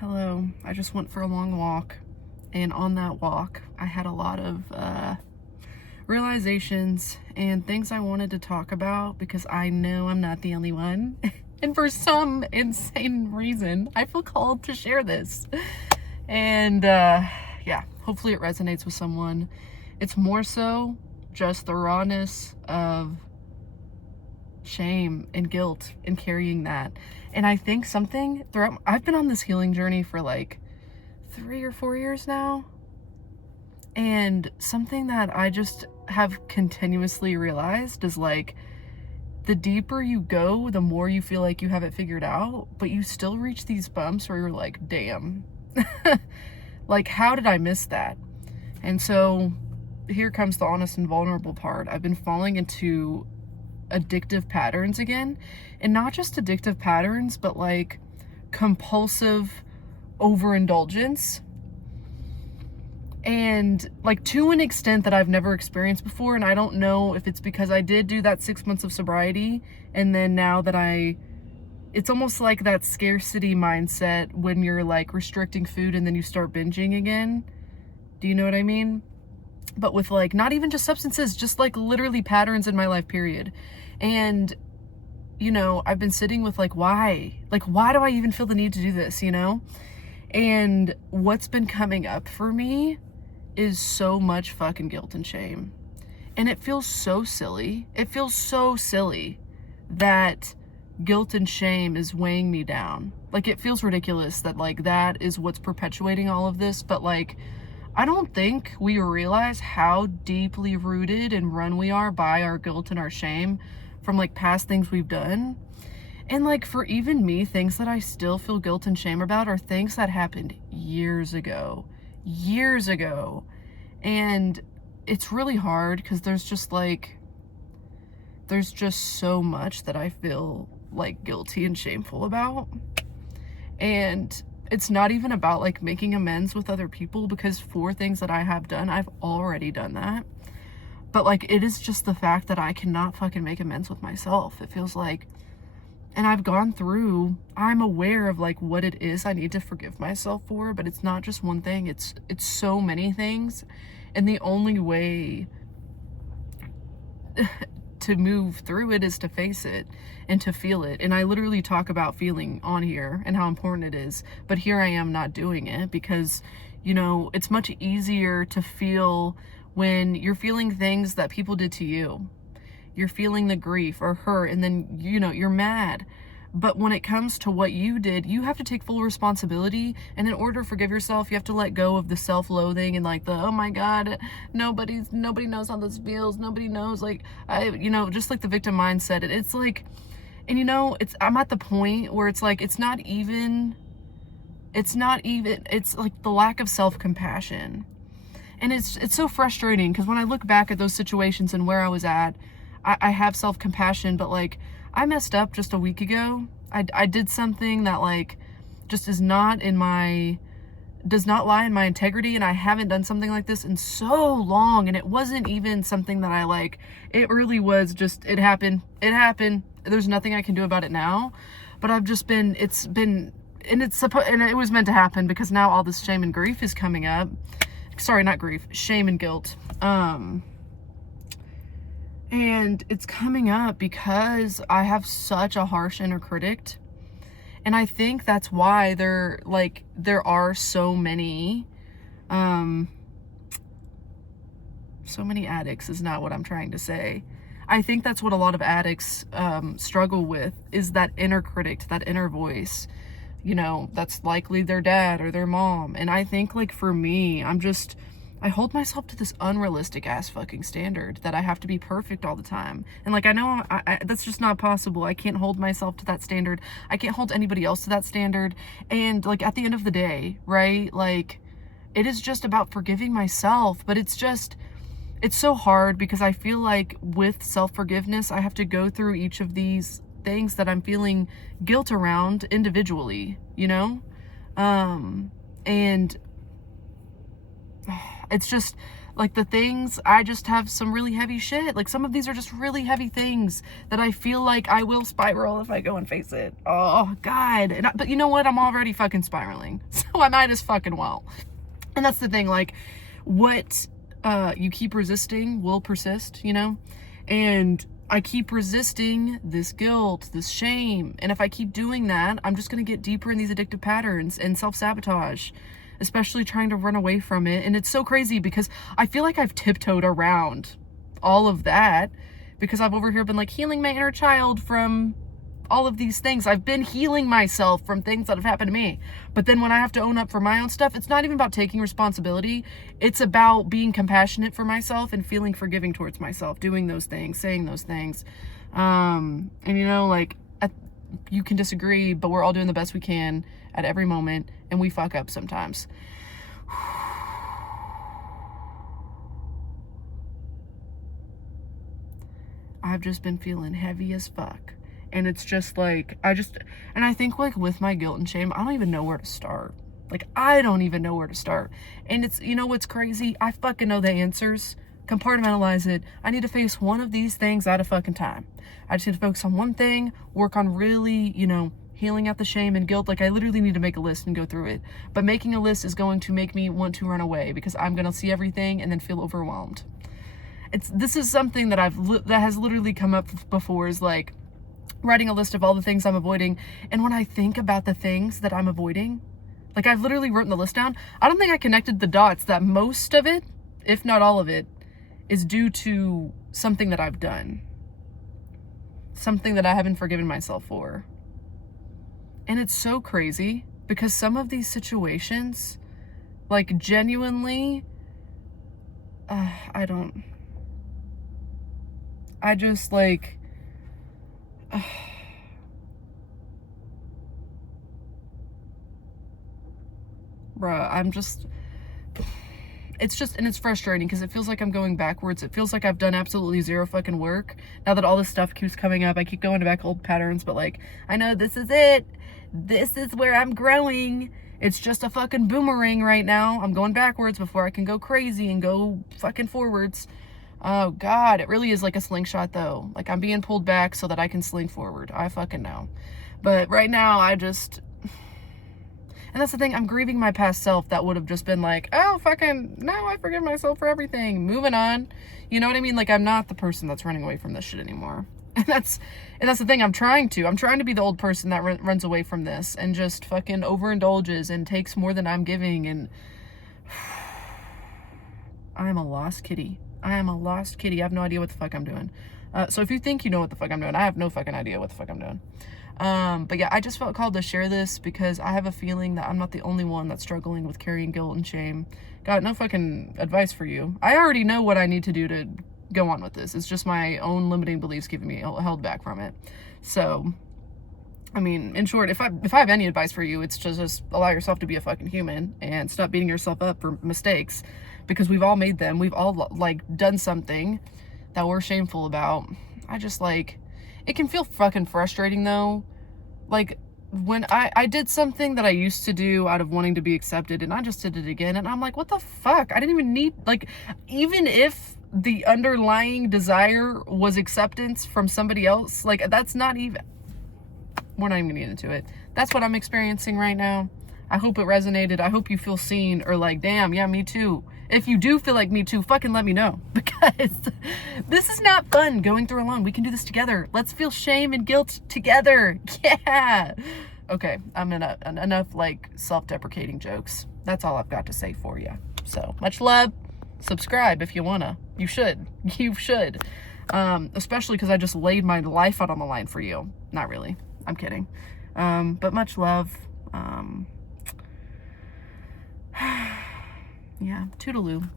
Hello, I just went for a long walk, and on that walk, I had a lot of realizations and things I wanted to talk about because I know I'm not the only one. And for some insane reason, I feel called to share this. And yeah, hopefully it resonates with someone. It's more so just the rawness of shame and guilt and carrying that. And I think something throughout, I've been on this healing journey for like 3 or 4 years now. And something that I just have continuously realized is like, the deeper you go, the more you feel like you have it figured out, but you still reach these bumps where you're like, damn, like, how did I miss that? And so here comes the honest and vulnerable part. I've been falling into addictive patterns again, and not just addictive patterns, but like compulsive overindulgence, and like to an extent that I've never experienced before. And I don't know if it's because I did do that 6 months of sobriety, and then now that it's almost like that scarcity mindset when you're like restricting food and then you start binging again. Do you know what I mean? But with like, not even just substances, just like literally patterns in my life, period. And, you know, I've been sitting with like, why? Like, why do I even feel the need to do this, you know? And what's been coming up for me is so much fucking guilt and shame. And it feels so silly. It feels so silly that guilt and shame is weighing me down. Like, it feels ridiculous that like that is what's perpetuating all of this. But like, I don't think we realize how deeply rooted and run we are by our guilt and our shame from like past things we've done. And like, for even me, things that I still feel guilt and shame about are things that happened years ago. And it's really hard because there's just so much that I feel like guilty and shameful about. And it's not even about like making amends with other people, because for things that I have done, I've already done that. But like, it is just the fact that I cannot fucking make amends with myself. It feels like, and I've gone through, I'm aware of like what it is I need to forgive myself for, but it's not just one thing, it's so many things. And the only way to move through it is to face it and to feel it. And I literally talk about feeling on here and how important it is, but here I am not doing it because, you know, it's much easier to feel when you're feeling things that people did to you. You're feeling the grief or hurt, and then, you know, you're mad. But when it comes to what you did, you have to take full responsibility. And in order to forgive yourself, you have to let go of the self-loathing and like the, oh my God, nobody knows how this feels. Nobody knows, like, just like the victim mindset. It's like, and you know, I'm at the point where it's like, it's like the lack of self-compassion. And it's so frustrating because when I look back at those situations and where I was at, I have self-compassion, but like, I messed up just a week ago. I did something that like just does not lie in my integrity, and I haven't done something like this in so long. And it wasn't even something that I like, it really was just, it happened. There's nothing I can do about it now. But I've just been, and it was meant to happen because now all this shame and grief is coming up. Sorry, not grief, shame and guilt. And it's coming up because I have such a harsh inner critic. And I think that's why there are so many addicts is not what I'm trying to say. I think that's what a lot of addicts struggle with, is that inner critic, that inner voice, you know, that's likely their dad or their mom. And I think like for me, I hold myself to this unrealistic ass fucking standard that I have to be perfect all the time. And like, I know that's just not possible. I can't hold myself to that standard. I can't hold anybody else to that standard. And like, at the end of the day, right? Like, it is just about forgiving myself, but it's so hard because I feel like with self-forgiveness, I have to go through each of these things that I'm feeling guilt around individually, you know? And it's just Like the things, I just have some really heavy shit. Like some of these are just really heavy things that I feel like I will spiral if I go and face it. Oh God. But you know what? I'm already fucking spiraling. So I might as fucking well. And that's the thing, like what you keep resisting will persist, you know? And I keep resisting this guilt, this shame. And if I keep doing that, I'm just going to get deeper in these addictive patterns and self-sabotage, especially trying to run away from it. And it's so crazy because I feel like I've tiptoed around all of that because I've over here been like healing my inner child from all of these things. I've been healing myself from things that have happened to me. But then when I have to own up for my own stuff, it's not even about taking responsibility. It's about being compassionate for myself and feeling forgiving towards myself, doing those things, saying those things. And you know, like you can disagree, but we're all doing the best we can at every moment, and we fuck up sometimes. I've just been feeling heavy as fuck. And it's just like, and I think like with my guilt and shame, I don't even know where to start. Like, I don't even know where to start. And it's, you know what's crazy? I fucking know the answers. Compartmentalize it. I need to face one of these things at a fucking time. I just need to focus on one thing, work on really, you know, healing out the shame and guilt. Like I literally need to make a list and go through it. But making a list is going to make me want to run away because I'm going to see everything and then feel overwhelmed. This is something that that has literally come up before, is like writing a list of all the things I'm avoiding. And when I think about the things that I'm avoiding, like I've literally written the list down, I don't think I connected the dots that most of it, if not all of it, is due to something that I've done. Something that I haven't forgiven myself for. And it's so crazy because some of these situations, like genuinely, I just like, bruh, and it's frustrating because it feels like I'm going backwards. It feels like I've done absolutely zero fucking work. Now that all this stuff keeps coming up, I keep going back to old patterns, but like, I know this is it. This is where I'm growing. It's just a fucking boomerang right now. I'm going backwards before I can go crazy and go fucking forwards. Oh God, it really is like a slingshot though. Like I'm being pulled back so that I can sling forward. I fucking know. But right now and that's the thing, I'm grieving my past self that would have just been like, oh fucking, no, I forgive myself for everything. Moving on. You know what I mean? Like I'm not the person that's running away from this shit anymore. And that's the thing, I'm trying to be the old person that runs away from this and just fucking overindulges and takes more than I'm giving. And I'm a lost kitty. I am a lost kitty. I have no idea what the fuck I'm doing. So if you think you know what the fuck I'm doing, I have no fucking idea what the fuck I'm doing. But yeah, I just felt called to share this because I have a feeling that I'm not the only one that's struggling with carrying guilt and shame. Got no fucking advice for you. I already know what I need to do to go on with this. It's just my own limiting beliefs keeping me held back from it. So, I mean, in short, if I have any advice for you, it's just allow yourself to be a fucking human and stop beating yourself up for mistakes, because we've all made them. We've all like done something that we're shameful about. I just like, it can feel fucking frustrating though. Like when I did something that I used to do out of wanting to be accepted, and I just did it again, and I'm like, what the fuck? I didn't even need, like, even if the underlying desire was acceptance from somebody else, like that's not even, we're not even gonna get into it. That's what I'm experiencing right now. I hope it resonated. I hope you feel seen, or like, damn, yeah, me too. If you do feel like me too, fucking let me know, because this is not fun going through alone. We can do this together. Let's feel shame and guilt together. Yeah. Okay, I'm enough like self-deprecating jokes. That's all I've got to say for you. So much love. Subscribe if you wanna. You should. You should. Especially because I just laid my life out on the line for you. Not really. I'm kidding. But much love. Yeah, toodaloo.